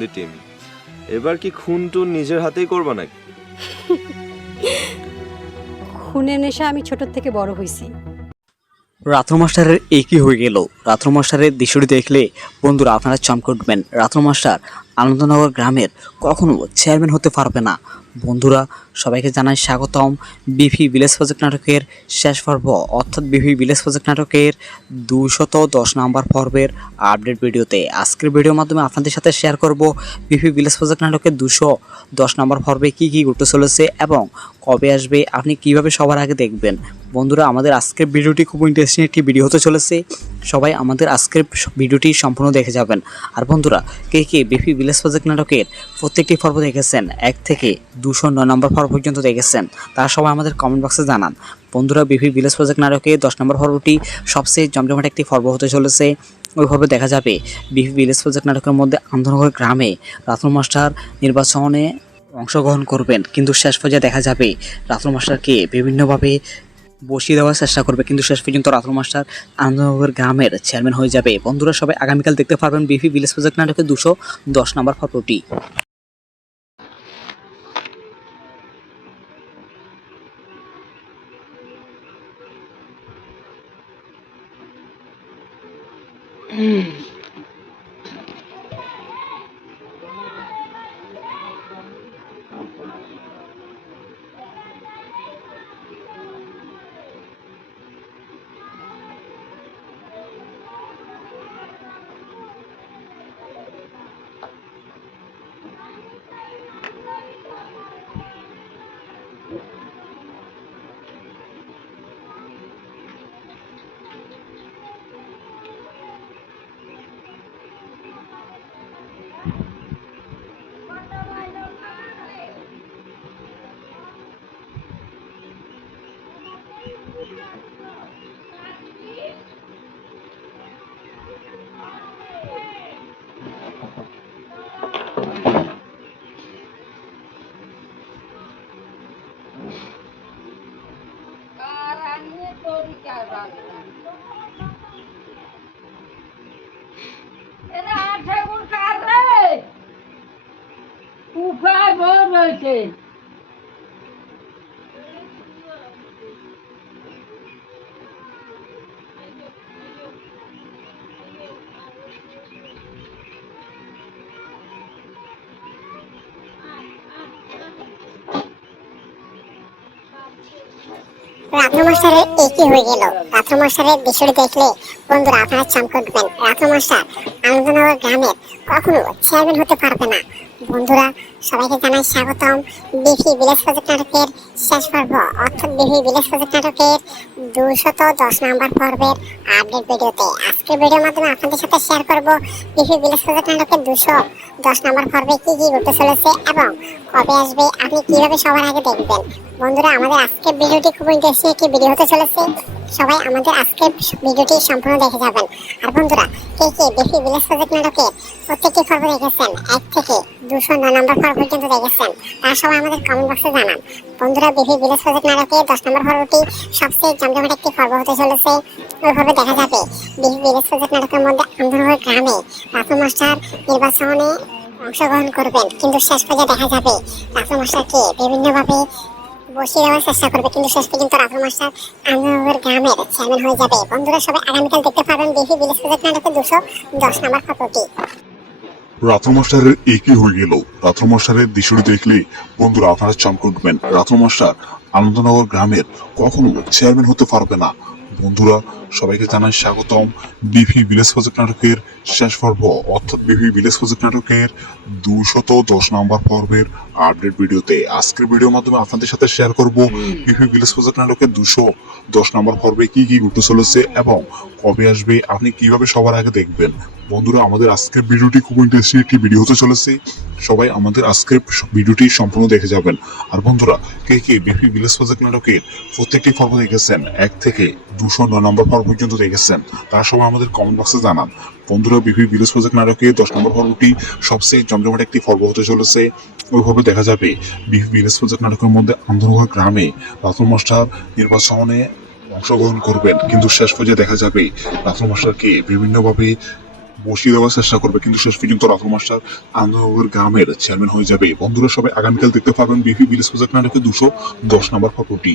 প্রতিদ্বন্দ্বী টিম। এবার কি খুন টুন নিজের হাতেই করবা নাকি? খুনের নেশা আমি ছোট থেকে বড় হয়েছি। রাত্র মাস্টারের একই হয়ে গেল। রাত্র মাস্টারের দৃশ্যটি দেখলে বন্ধুরা আপনারা চমকে উঠবেন। রাত্র মাস্টার আনন্দনগর গ্রামের কখনো চেয়ারম্যান হতে পারবে না। বন্ধুরা, সবাইকে জানাই স্বাগতম বিভি ভিলেজ প্রজেক্ট নাটকের শেষ পর্ব। অর্থাৎ বিভি ভিলেজ প্রজেক্ট নাটকের দুশত দশ নম্বর পর্বের আপডেট ভিডিওতে আজকের ভিডিওর মাধ্যমে আপনাদের সাথে শেয়ার করব বিভি ভিলেজ প্রজেক্ট নাটকের দুশো দশ নম্বর পর্বে কী কী ঘটতে চলেছে এবং কবে আসবে, আপনি কীভাবে সবার আগে দেখবেন। বন্ধুরা, আমাদের আজকের ভিডিওটি খুব ইন্টারেস্টিং একটি ভিডিও হতে চলেছে। সবাই আমাদের আজকের ভিডিওটি সম্পূর্ণ দেখে যাবেন। আর বন্ধুরা, K K BP village project নাটকের প্রত্যেকটি পর্ব দেখেছেন। এক থেকে দুশো নয় নম্বর পর্ব পর্যন্ত দেখেছেন। তারা সবাই আমাদের কমেন্ট বক্সে জানান। বন্ধুরা বিপি ভিলেজ প্রজেক্ট নাটকে দশ নম্বর পর্বটি সবচেয়ে জমজমাট একটি পর্ব হতে চলেছে। ওই পর্বে দেখা যাবে বিপি ভিলেজ প্রজেক্ট নাটকের মধ্যে আন্দোলনগর গ্রামে রাতুল মাস্টার নির্বাচনে অংশগ্রহণ করবেন। কিন্তু শেষ পর্যায়ে দেখা যাবে রাতুল মাস্টারকে বিভিন্নভাবে বসিয়ে দেওয়ার চেষ্টা করবে, কিন্তু শেষ পর্যন্ত রাতুল মাস্টার আনন্দনগর গ্রামের চেয়ারম্যান হয়ে যাবে। বন্ধুরা, সবাই আগামীকাল দেখতে পারবেন বিপি ভিলেজ প্রজেক্ট নাটকের দুশো দশ নম্বর পর্বটি এরা রাত্র মাস্টারের একই হয়ে গেল। রাত্রমশারের বিষয় দেখলে বন্ধুরা আপনারা চমকে উঠবেন। রাত্রমশার আনন্দনগর গ্রামের কখনো চেয়ারম্যান হতে পারবে না। বন্ধুরা, সবাইকে জানাই স্বাগতম। বিভি ভিলেজ প্রজেক্ট নাটকের শেষ পর্ব, অর্থাৎ বিভি ভিলেজ প্রজেক্ট নাটকের দুশত দশ নম্বর পর্বের আপডেট ভিডিওতে। আজকের ভিডিওর মাধ্যমে আপনাদের সাথে শেয়ার করব বিভি ভিলেজ প্রজেক্ট নাটকের দুশো দশ নম্বর পর্বে কি কি ঘটতে চলেছে এবং কবে আসবে, আপনি কীভাবে সবার আগে দেখবেন? বন্ধুরা, আমাদের আজকের ভিডিওটি খুব ইন্টারেস্টিং একটি ভিডিও হতে চলেছে। সবাই আমাদের আজকের ভিডিওটি সম্পূর্ণ দেখে যাবেন। আর বন্ধুরা, কে কে বেশি ভিলেজ প্রজেক্ট নাটকের প্রত্যেকটি পর্ব দেখেছেন? এক থেকে দুশো নয় নম্বর পর্ব পর্যন্ত দেখেছেন তারা সবাই আমাদের কমেন্ট বক্সে জানান। বন্ধুরা, বেশি ভিলেজ প্রজেক্ট নাটকের দশ নম্বর পর্বটি সবচেয়ে জমজমাট একটি পর্ব হতে চলেছে। ওইভাবে দেখা যাবে। বেশি ভিলেজ প্রজেক্ট নাটকের মধ্যে আন্দোলন গ্রামে রাতু মাস্টার নির্বাচনে অংশগ্রহণ করবেন। কিন্তু শেষ পর্যায়ে দেখা যাবে রাতু মাস্টারকে বিভিন্নভাবে বসিয়ে দেওয়ার চেষ্টা করবে, কিন্তু শেষ পর্যন্ত রাহুল মাস্টার আনোয়ার গ্রামের চেয়ারম্যান হয়ে যাবে। বন্ধুরা, সবাই আগামীকাল দেখতে বিলেস প্রজেক্ট দুশো দশ নম্বর ফটোটি। রাত্রমাস্টারের একই হয়ে গেল। রাত্রমাস্টারের দৃশ্যটি দেখলে বন্ধুরা আপনারা চমকে উঠবেন। রাত্রমাস্টার আনন্দনগর গ্রামের কখনো চেয়ারম্যান হতে পারবে না। বন্ধুরা সবাইকে জানাই স্বাগতম বিভি ভিলেজ প্রজেক্ট নাটকের শেষ পর্ব, অর্থাৎ বিভি ভিলেজ প্রজেক্ট নাটকের দুশত দশ নম্বর পর্বের আপডেট ভিডিওতে। আজকের ভিডিওর মাধ্যমে আপনাদের সাথে শেয়ার করব বিভি ভিলেজ প্রজেক্ট নাটকের দুশো দশ নম্বর পর্বে কি কি ঘটতে চলেছে এবং কবে আসবে, আপনি কীভাবে সবার আগে দেখবেন। বন্ধুরা, আমাদের আজকের ভিডিওটি খুব ইন্টারেস্টিং একটি ভিডিও হতে চলেছে। সবাই আমাদের আজকের ভিডিওটি সম্পূর্ণ দেখে যাবেন। আর বন্ধুরা, K K BP village project নাটকের প্রত্যেকটি পর্ব দেখেছেন, এক থেকে দুশো নয় নম্বর পর্ব পর্যন্ত দেখেছেন। তারা সবাই আমাদের কমেন্ট বক্সে জানান। বন্ধুরা বিপি ভিলেজ প্রজেক্ট নাটকে দশ নম্বর পর্বটি সবচেয়ে জমজমাট একটি পর্ব হতে চলেছে। ওইভাবে দেখা যাবে বিপি ভিলেজ প্রজেক্ট নাটকের মধ্যে আন্দোলন গ্রামে রাতুল মাস্টার নির্বাচনে অংশগ্রহণ করবেন। কিন্তু শেষ পর্যায়ে দেখা যাবে রাতুল মাস্টারকে বিভিন্নভাবে বসিয়ে দেওয়ার চেষ্টা করবে। কিন্তু শেষ পর্যন্ত রাতুল মাস্টার আনন্দনগর গ্রামের চেয়ারম্যান হয়ে যাবে। বন্ধুরা, সবাই আগামীকাল দেখতে পাবেন বিপি বিলেজ প্রজেক্ট নাটকের দুশো দশ নম্বর পর্বটি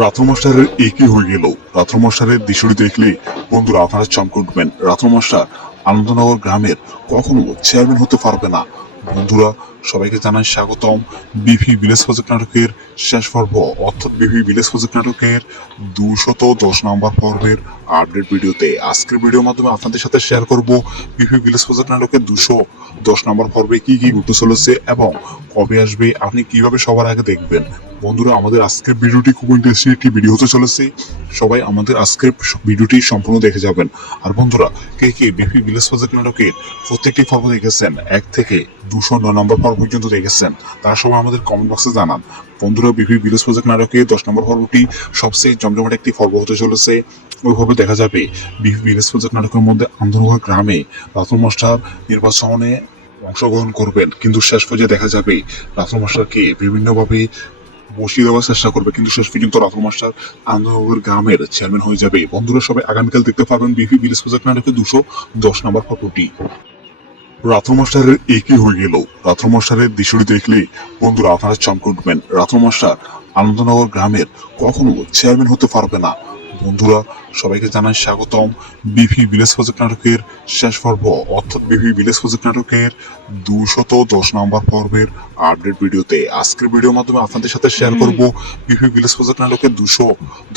রাতুল মাস্টারের একই হয়ে গেল। রাত্রমশারের দৃশ্যটি দেখলে, বন্ধুরা, আপনারা চমক উঠবেন রাত্রমশার আনন্দনগর গ্রামের কখনো চেয়ারম্যান হতে পারবে না। বন্ধুরা সবাইকে জানাই স্বাগতম বিভি ভিলেজ প্রজেক্ট নাটকের শেষ পর্ব। অর্থাৎ বিভি ভিলেজ প্রজেক্ট নাটকের দুশত দশ নম্বর পর্বের আপডেট ভিডিওতে আজকের ভিডিওর মাধ্যমে আপনাদের সাথে শেয়ার করব বিভি ভিলেজ প্রজেক্ট নাটকের দুশো দশ নম্বর পর্বে কি কি ঘটতে চলেছে এবং কবে আসবে, আপনি কীভাবে সবার আগে দেখবেন? বন্ধুরা, আমাদের আজকের ভিডিওটি খুব ইন্টারেস্টিং একটি ভিডিও হতে চলেছে। সবাই আমাদের আজকের ভিডিওটি সম্পূর্ণ দেখে যাবেন। আর বন্ধুরা, K K BP village project নাটকের প্রত্যেকটি পর্ব দেখেছেন, এক থেকে দুশো নয় নম্বর পর্ব পর্যন্ত দেখেছেন। তার সময় আমাদের কমেন্ট বক্সে জানান। বন্ধুরা বিপি ভিলেজ প্রজেক্ট নাটকে দশ নম্বর পর্বটি সবচেয়ে জমজমাট একটি পর্ব হতে চলেছে। ওইভাবে দেখা যাবে বিপি ভিলেজ প্রজেক্ট নাটকের মধ্যে আন্দোলন গ্রামে রাতুল মাস্টার নির্বাচনে অংশগ্রহণ করবেন। কিন্তু শেষ পর্যায়ে দেখা যাবে রাতুল মাস্টারকে বিভিন্নভাবে বসিয়ে দেওয়ার চেষ্টা করবে। কিন্তু শেষ পর্যন্ত রাতুল মাস্টার আনন্দনগর গ্রামের চেয়ারম্যান হয়ে যাবে। বন্ধুরা, সবাই আগামীকাল দেখতে পাবেন বিপি ভিলেজ প্রজেক্ট নাটকের দুশো দশ নম্বর পর্বটি। রাতুল মাস্টারের একই হয়ে গেল। রাতুল মাস্টারের দৃশ্যটি দেখলে বন্ধুরা আপনারা চমকে উঠবেন। রাতুল মাস্টার আনন্দনগর গ্রামের কখনো চেয়ারম্যান হতে পারবে না। বন্ধুরা সবাইকে জানাই স্বাগতম। বিভি ভিলেজ প্রজেক্ট নাটকের শেষ পর্ব অর্থাৎ বিভি ভিলেজ প্রজেক্ট নাটকের দুশত দশ নম্বর পর্বের আপডেট ভিডিওতে আজকের ভিডিওর মাধ্যমে আপনাদের সাথে শেয়ার করব বিভি ভিলেজ প্রজেক্ট নাটকের দুশো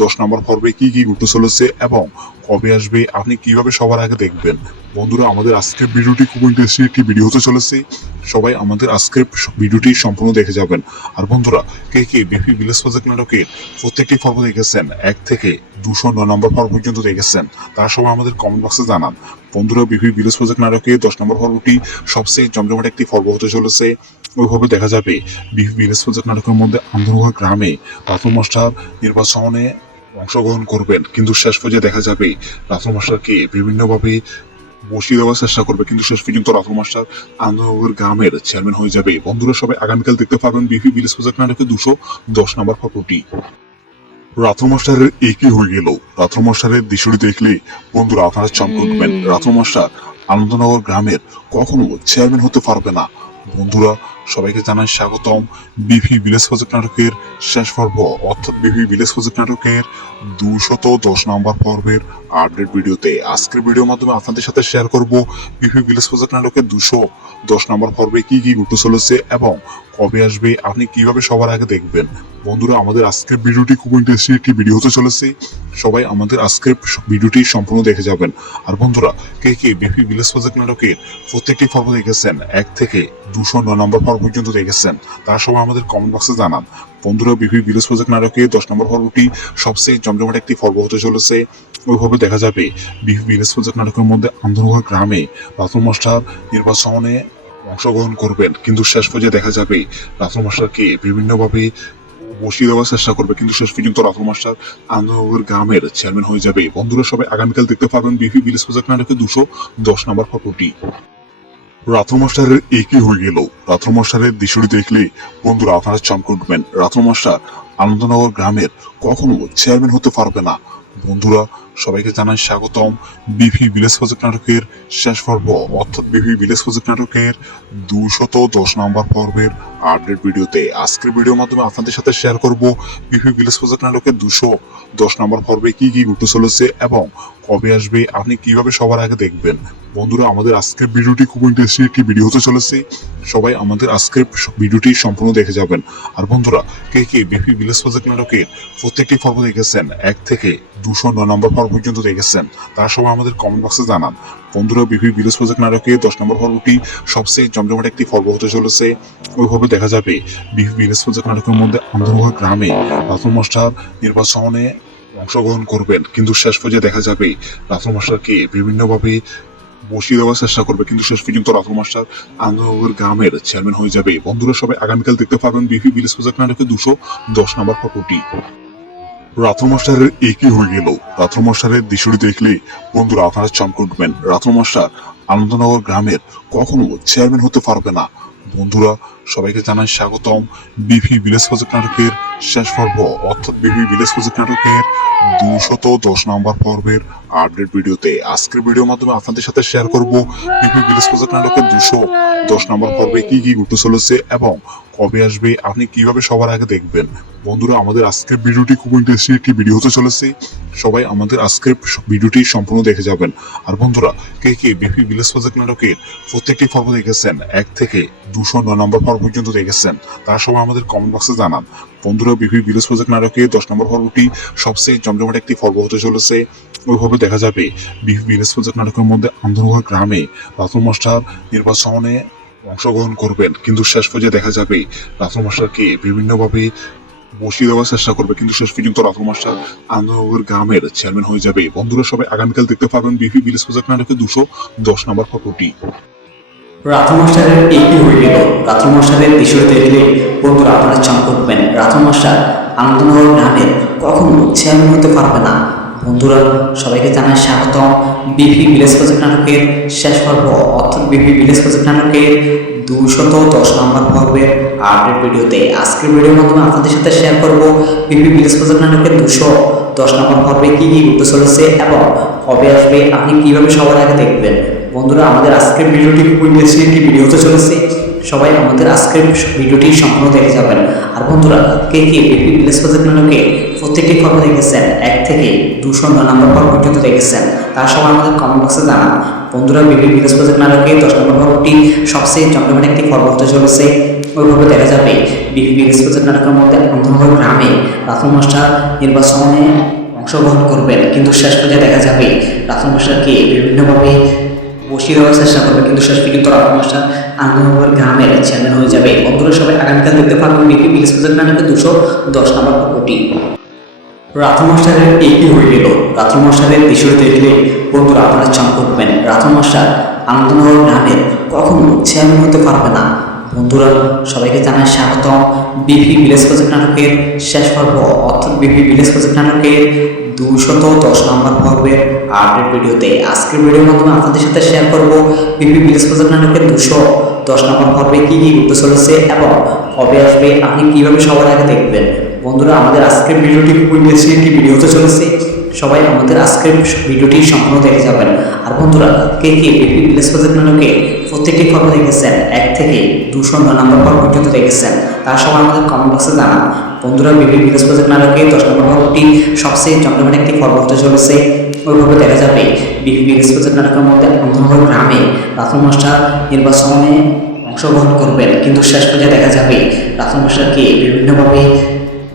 দশ নম্বর পর্বে কি কি ঘটতে চলেছে এবং কবে আসবে আপনি কীভাবে সবার আগে দেখবেন? বন্ধুরা, আমাদের আজকের ভিডিওটি খুব ইন্টারেস্টিং একটি ভিডিও হতে চলেছে। সবাই আমাদের আজকের ভিডিওটি সম্পূর্ণ দেখে যাবেন। আর বন্ধুরা, K K BP village project নাটকের প্রত্যেকটি পর্ব দেখেছেন, এক থেকে দুশো নয় নম্বর পর্ব পর্যন্ত দেখেছেন, তারা সবাই আমাদের কমেন্ট বক্সে জানান। বন্ধুরা বিপি ভিলেজ প্রজেক্ট নাটকের দশ নম্বর পর্বটি সবচেয়ে জমজমাট একটি পর্ব হতে চলেছে। ওইভাবে দেখা যাবে বিপি ভিলেজ প্রজেক্ট নাটকের মধ্যে আন্দোলন গ্রামে রাতুল মাস্টার নির্বাচনে অংশগ্রহণ করবেন। কিন্তু শেষ পর্যায়ে দেখা যাবে রাতুল মাস্টারকে বিভিন্নভাবে বসিয়ে দেওয়ার চেষ্টা করবে কিন্তু শেষ পর্যন্ত রাতুল মাস্টার আনন্দনগর গ্রামের চেয়ারম্যান হয়ে যাবে। বন্ধুরা সবাই আগামীকাল দেখতে পাবেন বিপি বিলেস প্রজেক্ট নাটকে দুশো দশ নম্বর ফটোটি রাতুল মাস্টারের একই হয়ে গেল। রাতুল মাস্টারের দৃশ্যটি দেখলে বন্ধুরা আপনারা চমকে উঠবেন। রাতুল মাস্টার আনন্দনগর গ্রামের কখনো চেয়ারম্যান হতে পারবে না। বন্ধুরা সবাইকে জানাই স্বাগতম বিভি ভিলেজ প্রজেক্ট নাটকের শেষ পর্ব, অর্থাৎ বিভি ভিলেজ প্রজেক্ট নাটকের দুশত দশ নম্বর পর্বের আপডেট ভিডিওতে। আজকের ভিডিওর মাধ্যমে আপনাদের সাথে শেয়ার করব বিভি ভিলেজ প্রজেক্ট নাটকের দুশো দশ নম্বর পর্বে কি কি ঘটতে চলেছে এবং কবে আসবে, আপনি কীভাবে সবার আগে দেখবেন। বন্ধুরা, আমাদের আজকের ভিডিওটি খুব ইন্টারেস্টিং একটি ভিডিও হতে চলেছে। সবাই আমাদের আজকের ভিডিওটি সম্পূর্ণ দেখে যাবেন। আর বন্ধুরা, K K BP village project নাটকের প্রত্যেকটি পর্ব দেখেছেন, এক থেকে দুশো নয় নম্বর পর্ব পর্যন্ত দেখেছেন। তার সময় আমাদের কমেন্ট বক্সে জানান। বন্ধুরা বিপি ভিলেজ প্রজেক্ট নাটকে দশ নম্বর পর্বটি সবচেয়ে জমজমাট একটি পর্ব হতে চলেছে। ওইভাবে দেখা যাবে বিপি ভিলেজ প্রজেক্ট নাটকের মধ্যে আন্দোলন গ্রামে রাতুল মাস্টার নির্বাচনে অংশগ্রহণ করবেন। কিন্তু শেষ পর্যায়ে দেখা যাবে রাতুল মাস্টারকে বিভিন্নভাবে বসিয়ে দেওয়ার চেষ্টা করবে। কিন্তু শেষ পর্যন্ত রাতুল মাস্টার আনন্দনগর গ্রামের চেয়ারম্যান হয়ে যাবে। বন্ধুরা, সবাই আগামীকাল দেখতে পাবেন বিপি ভিলেজ প্রজেক্ট নাটকে দুশো দশ নম্বর পর্বটি। রাতুল মাস্টারের একই হয়ে গেল। রাত্রমাস্টারের দৃশ্যটি দেখলে বন্ধুরা আপনারা চমক উঠবেন। রাত্রমাস্টার আনন্দনগর গ্রামের কখনো চেয়ারম্যান হতে পারবে না। বন্ধুরা সবাইকে জানাই স্বাগতম বিভি ভিলেজ প্রজেক্ট নাটকের শেষ পর্ব। অর্থাৎ বিভি ভিলেজ প্রজেক্ট নাটকের দুশত দশ নম্বর পর্বের আপডেট ভিডিওতে আজকের ভিডিওর মাধ্যমে আপনাদের সাথে শেয়ার করব বিভি ভিলেজ প্রজেক্ট নাটকের দুশো দশ নম্বর পর্বে কি কি ঘটতে চলেছে এবং কবে আসবে, আপনি কীভাবে সবার আগে দেখবেন? বন্ধুরা, আমাদের আজকের ভিডিওটি খুব ইন্টারেস্টিং একটি ভিডিও হতে চলেছে। সবাই আমাদের আজকের ভিডিওটি সম্পূর্ণ দেখে যাবেন। আর বন্ধুরা, K K BP village project নাটকের প্রত্যেকটি পর্ব দেখেছেন, এক থেকে দুশো নয় নম্বর পর্ব পর্যন্ত দেখেছেন। তার সময় আমাদের কমেন্ট বক্সে জানান। বন্ধুরা বিপি ভিলেজ প্রজেক্ট নাটকে দশ নম্বর পর্বটি সবচেয়ে জমজমাট একটি পর্ব হতে চলেছে। ওইভাবে দেখা যাবে বিপি ভিলেজ প্রজেক্ট নাটকের মধ্যে আন্দোলন গ্রামে রাতুল মাস্টার নির্বাচনে অংশগ্রহণ করবেন। কিন্তু শেষ পর্যায়ে দেখা যাবে রাতুল মাস্টারকে বিভিন্নভাবে বসিয়ে দেওয়ার চেষ্টা করবে। কিন্তু শেষ পর্যন্ত রাতুল মাস্টার আনন্দনগর গ্রামের চেয়ারম্যান হয়ে যাবে। বন্ধুরা, সবাই আগামীকাল দেখতে পাবেন বিপি ভিলেজ প্রজেক্ট নাটকের দুশো দশ নম্বর পর্বটি। রাতুল মাস্টারের একই হয়ে গেল। রাত্রমশারের দৃশ্যটি দেখলে বন্ধুরা আপনারা চমক উঠবেন। রাত্রমশার আনন্দনগর গ্রামের কখনো চেয়ারম্যান হতে পারবে না। বন্ধুরা, সবাইকে জানাই স্বাগতম। বিভি বিলাস প্রজেক্ট নাটকের শেষ পর্ব অর্থাৎ বিভি ভিলেজ প্রজেক্ট নাটকের দুশত দশ নম্বর পর্বের আপডেট ভিডিওতে আজকের ভিডিওর মাধ্যমে আপনাদের সাথে শেয়ার করব বিভি ভিলেজ প্রজেক্ট নাটকের দুশো দশ নম্বর পর্বে কি কি ঘটতে চলেছে এবং কবে আসবে, আপনি কীভাবে সবার আগে দেখবেন? বন্ধুরা, আমাদের আজকের ভিডিওটি খুব ইন্টারেস্টিং একটি ভিডিও হতে চলেছে। সবাই আমাদের আজকের ভিডিওটি সম্পূর্ণ দেখে যাবেন। আর বন্ধুরা, K K BP village project নাটকের প্রত্যেকটি পর্ব দেখেছেন, এক থেকে দুশো নয় নম্বর পর্ব পর্যন্ত দেখেছেন তার সবাই আমাদের কমেন্ট বক্সে জানান। বন্ধুরা বিপি ভিলেজ প্রজেক্ট নাটকের দশ নম্বর পর্বটি সবচেয়ে জমজমাট একটি পর্ব হতে চলেছে। ওইভাবে দেখা যাবে বিপি ভিলেজ প্রজেক্ট নাটকের মধ্যে আন্দোলন গ্রামে রাতুল মাস্টার নির্বাচনে অংশগ্রহণ করবেন। কিন্তু শেষ পর্যায়ে দেখা যাবে রাতুল মাস্টারকে বিভিন্নভাবে বসিয়ে দেওয়ার চেষ্টা করবে। কিন্তু শেষ পর্যন্ত রাতুল মাস্টার আন্দোলন গ্রামের চেয়ারম্যান হয়ে যাবে। বন্ধুরা, সবাই আগামীকাল দেখতে পাবেন বিপি ভিলেজ প্রজেক্ট নাটকের দুশো দশ নম্বর পর্বটি রাতুল মাস্টারের একই হয়ে গেল। রাতুল মাস্টারের দৃশ্যটি দেখলে বন্ধুরা আপনারা চমক উঠবেন রাতুল মাস্টার আনন্দনগর গ্রামের কখনো চেয়ারম্যান হতে পারবে না। বন্ধুরা, সবাইকে জানাই স্বাগত বিপি ভিলেজ প্রজেক্ট নাটকের শেষ পর্ব, অর্থাৎ বিপি ভিলেজ প্রজেক্ট নাটকের দুশত দশ নম্বর পর্বের আপডেট ভিডিওতে আজকের ভিডিওর মাধ্যমে আপনাদের সাথে শেয়ার করব বিপি ভিলেজ প্রজেক্ট নাটকের দুশো দশ নম্বর পর্বে কী কী ঘটতে চলেছে এবং কবে আসবে, আপনি কীভাবে সবার আগে দেখবেন। বন্ধুরা, আমাদের আজকের ভিডিওটি খুব ইন্টারেস্টিং ভিডিও হতে চলেছে। সবাই আমাদের আজকের ভিডিওটি সম্পূর্ণ দেখে যাবেন। আর বন্ধুরা, K K baby village project নাটকে প্রত্যেকটি পর্ব দেখেছেন, এক থেকে দুশো নয় নম্বর পর্ব পর্যন্ত দেখেছেন তার সবাই আমাদের কমেন্ট বক্সে জানান। বন্ধুরা বেবি ভিলেজ প্রজেক্ট নাটকে দশ নম্বর পর্বটি সবচেয়ে জমজমাট একটি পর্ব হতে চলেছে। ওইভাবে দেখা যাবে বিপি ভিলেজ প্রজেক্ট নাটকের মধ্যে অন্তর্গত গ্রামে রাতুল মাস্টার নির্বাচনে অংশগ্রহণ করবেন। কিন্তু শেষ পর্যায়ে দেখা যাবে রাতুল মাস্টারকে বিভিন্নভাবে বসিয়ে দেওয়ার চেষ্টা করবে, কিন্তু শেষ পর্যন্ত রাতুল মাস্টার গ্রামের চেয়ারম্যান হয়ে যাবে। বন্ধুরা সবাই আগামীকাল দেখতে পারবেন বিপি প্রজেক্ট নাটকে দুশো দশ নম্বর কোটি রাতুল মাস্টারের একই হয়ে গেল। রাতুল মাস্টারের দেখলে বন্ধুরা আপনারা চমক উঠবেন রাতুল আনন্দনগর গ্রামের কখনো চেয়ারম্যান হতে পারবে না। বন্ধুরা, সবাইকে জানাই স্বাগতম। বিপি ভিলেজ প্রজেক্ট নাটকের শেষ পর্ব, অর্থাৎ বিপি ভিলেজ প্রজেক্ট নাটকের দুশত দশ নম্বর পর্বের আপডেট ভিডিওতে আজকের ভিডিওর মাধ্যমে আপনাদের সাথে শেয়ার করব বিপি ভিলেজ প্রজেক্ট নাটকের দুশো দশ নম্বর পর্বে কী কী ঘটতে চলেছে এবং কবে আসবে, আপনি কীভাবে সবার আগে দেখবেন? বন্ধুরা, আমাদের আজকের ভিডিওটি খুব ইন্টারেস্টিং একটি ভিডিও চলেছে। সবাই আমাদের আজকের ভিডিওটি সম্পূর্ণ দেখে যাবেন। আর বন্ধুরা, K K BP village project নাটকে প্রত্যেকটি পর্ব দেখেছেন, এক থেকে দুশো নয় নম্বর পর্ব পর্যন্ত দেখেছেন? তার সবাই আমাদের কমেন্ট বক্সে জানান। বন্ধুরা বিভিন্ন ভিলেজ প্রজেক্ট নাটকে দশ নম্বর পর্বটি সবচেয়ে জমজমাট একটি পর্ব চলেছে। ওইভাবে দেখা যাবে বিভিন্ন ভিলেজ প্রজেক্ট নাটকের মধ্যে অন্তর্গত গ্রামে। রাতুল মাস্টার নির্বাচনে অংশগ্রহণ করবেন, কিন্তু শেষ পর্যায়ে দেখা যাবে রাতুল মাস্টারকে বিভিন্নভাবে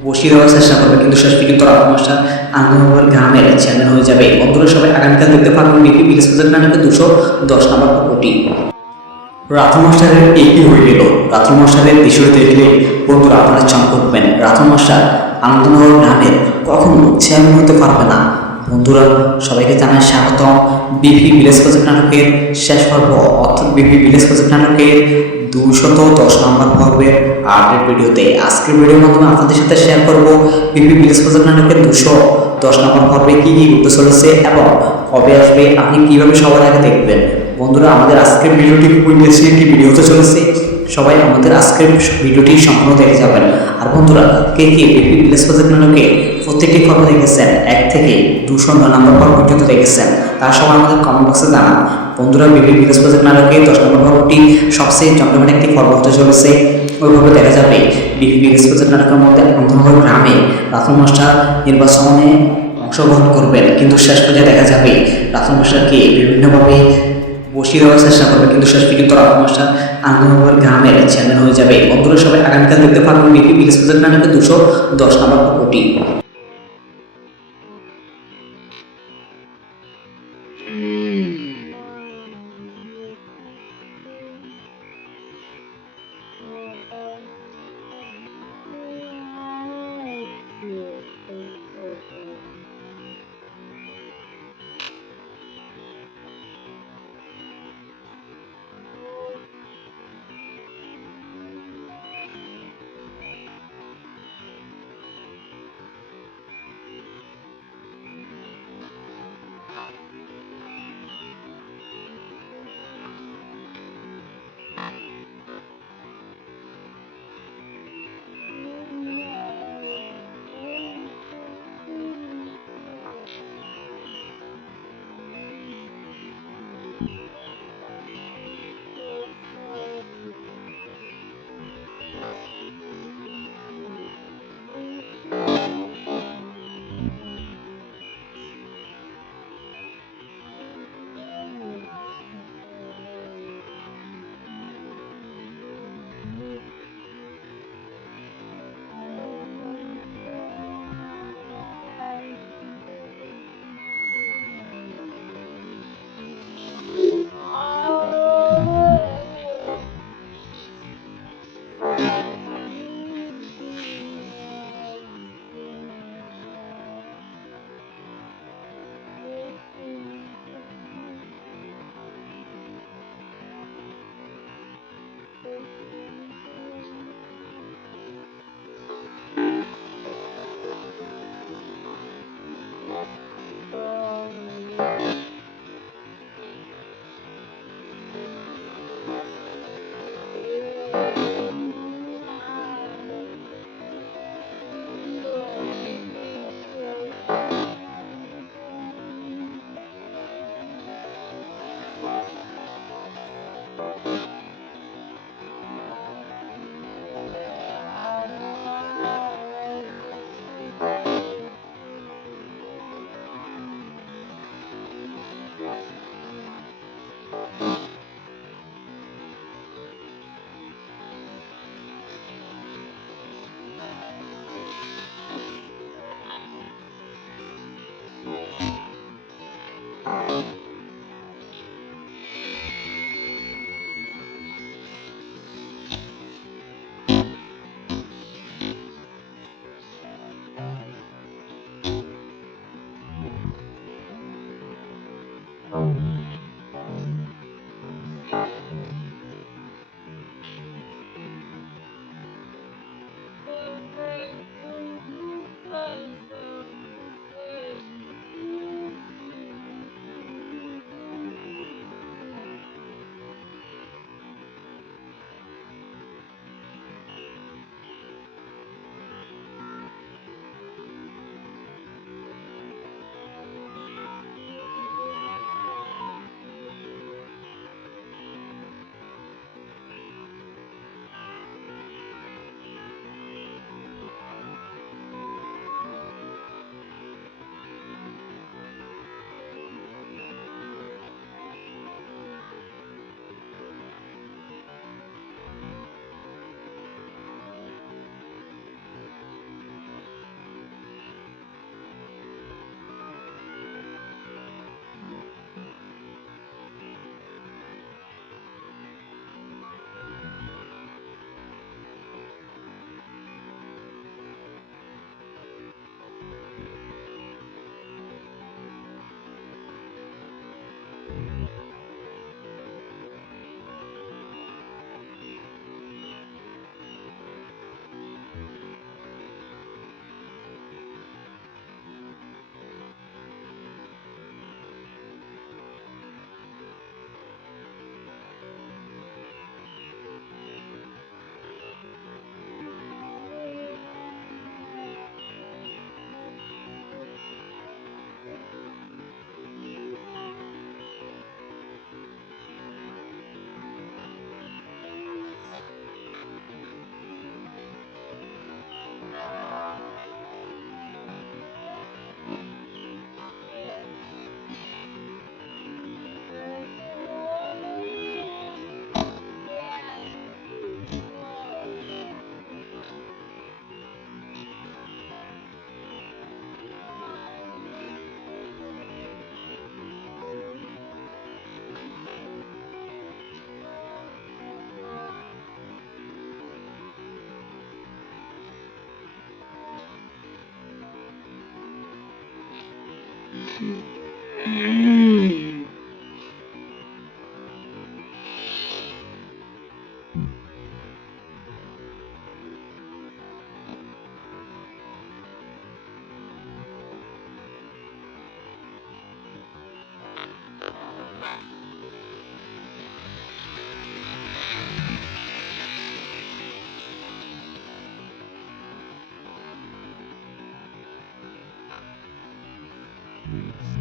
বসিয়ে দেওয়ার চেষ্টা করবে, কিন্তু শেষ পর্যন্ত রাতুল মাস্টার আনন্দনগর গ্রামের চেয়ারম্যান হয়ে যাবে। বন্ধুরা, সবাই আগামীকাল দেখতে পারবেন বিপি ভিলেজ প্রজেক্ট নাটকে দুশো দশ নম্বর পর্বটি। রাতুল মাস্টারের একই হয়ে গেল। রাতুল মাস্টারের দেখলে বন্ধুরা আপনারা চমক উঠবেন রাতুল মাস্টার আনন্দনগর গ্রামের কখনো চেয়ারম্যান হতে পারবে না। বন্ধুরা, সবাইকে জানাই স্বাগত বিপি ভিলেজ প্রজেক্ট নাটকের শেষ পর্ব, অর্থাৎ বিপি ভিলেজ প্রজেক্ট নাটকের দুশত দশ নম্বর পর্বের আপডেট ভিডিওতে আজকের ভিডিওর মাধ্যমে আপনাদের সাথে শেয়ার করব বিপি ভিলেজ প্রজেক্ট নাটকের দুশো দশ নম্বর পর্বে কী কী ঘটতে চলেছে এবং কবে আসবে, আপনি কীভাবে সবার আগে দেখবেন। বন্ধুরা, আমাদের আজকের ভিডিওটি খুব ইন্টারেস্টিং ভিডিও হতে চলেছে। সবাই আমাদের আজকের ভিডিওটি সম্পূর্ণ দেখে যাবেন। আর বন্ধুরা, K K BP village project নাটকে প্রত্যেকটি পর্ব দেখেছেন, এক থেকে দুশো নয় নম্বর পর্ব পর্যন্ত দেখেছেন তার সবাই আমাদের কমেন্ট বক্সে জানান। বন্ধুরা বিপি ভিলেজ প্রজেক্ট নাটকে দশ নম্বর পর্বটি সবচেয়ে জমজমাট একটি পর্ব হতে চলেছে। ওইভাবে দেখা যাবে বিপি ভিলেজ প্রজেক্ট নাটকের মধ্যে অন্তর্গত গ্রামে রাতুল মাস্টার নির্বাচনে অংশগ্রহণ করবেন। কিন্তু শেষ পর্যায়ে দেখা যাবে রাতুল মাস্টারকে বিভিন্নভাবে বসিয়ে দেওয়ার চেষ্টা করবে, কিন্তু শেষ পর্যন্ত রাহুল মাস্টার আনন্দনগর গ্রামের চেয়ারম্যান হয়ে যাবে। বন্ধুরা সবাই আগামীকাল দেখতে পারবেন বিপি প্রজেক্ট নাটকে দুশো দশ নম্বর পর্বটি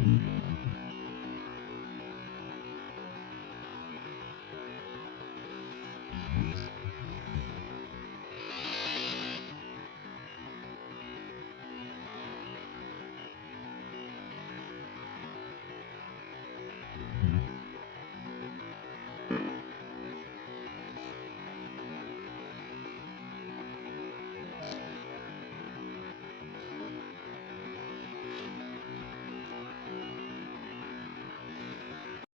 Mm-hmm.